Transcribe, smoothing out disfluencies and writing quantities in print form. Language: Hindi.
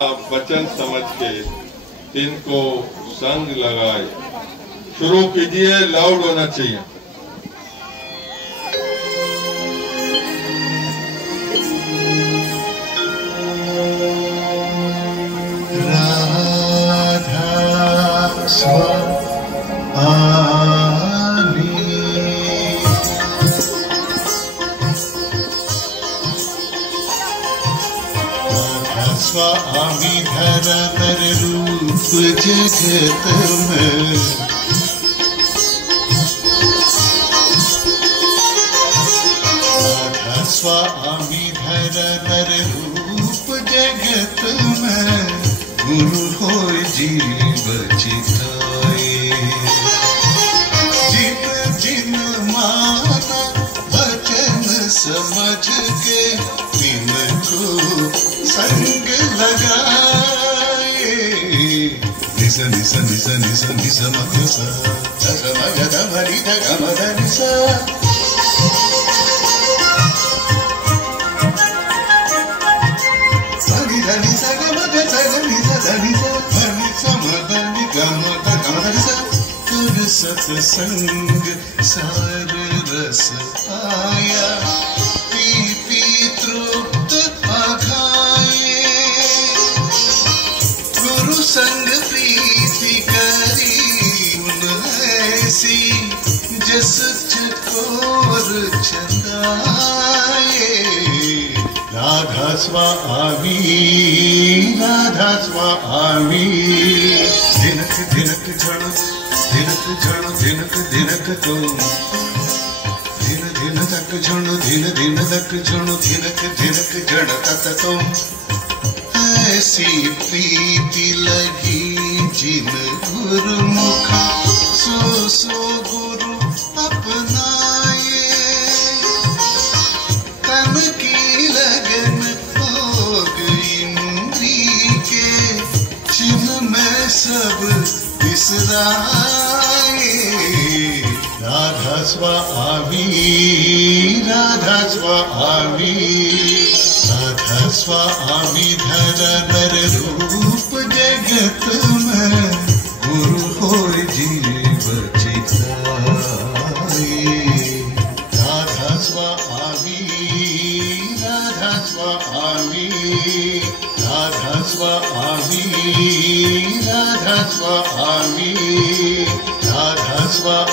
आप वचन समझ के इनको संग लगाए। शुरू कीजिए, लाउड होना चाहिए। राधा स्वामी स्वामी धराधर रूप जगत में, राधा स्वामी धराधर रूप जगत में, गुरु हो जीव चिताए। जिन जिन माना वचन समझ के, तिनको संग लगाए। निस निस निस निस निस मग सा ध म ग ध म रि ध ग म ध नि सा। सा नि ध नि सा ग म ध सा ग नि सा ध नि सा ध नि सा म ध नि ग म ध ग म ध नि सा। तुर सत्संग सार रस आया, पी पी तृप्त संग प्रीति करी उन ऐसी, जस चकोर चंदाए। राधा स्वामी राधा स्वामी, धिनक धिनक झण धिनक झण धिनक धिनक तो, धिन धिन तक झण धिन धिन तक झण धिनक धिनक झण तत तुम। ऐसी प्रीति लगी जिन गुरुमुख, सो सो गुरु अपनाए। तन की लगन भोग इंद्री के, जिन में सब बिसराए। राधा स्वामी राधा स्वामी, राधा स्वामी धराधर रूप जगत में, गुरु हो जीव चिताए। राधा स्वामी राधा स्वामी, राधा स्वामी राधा स्वामी, राधा स्वामी।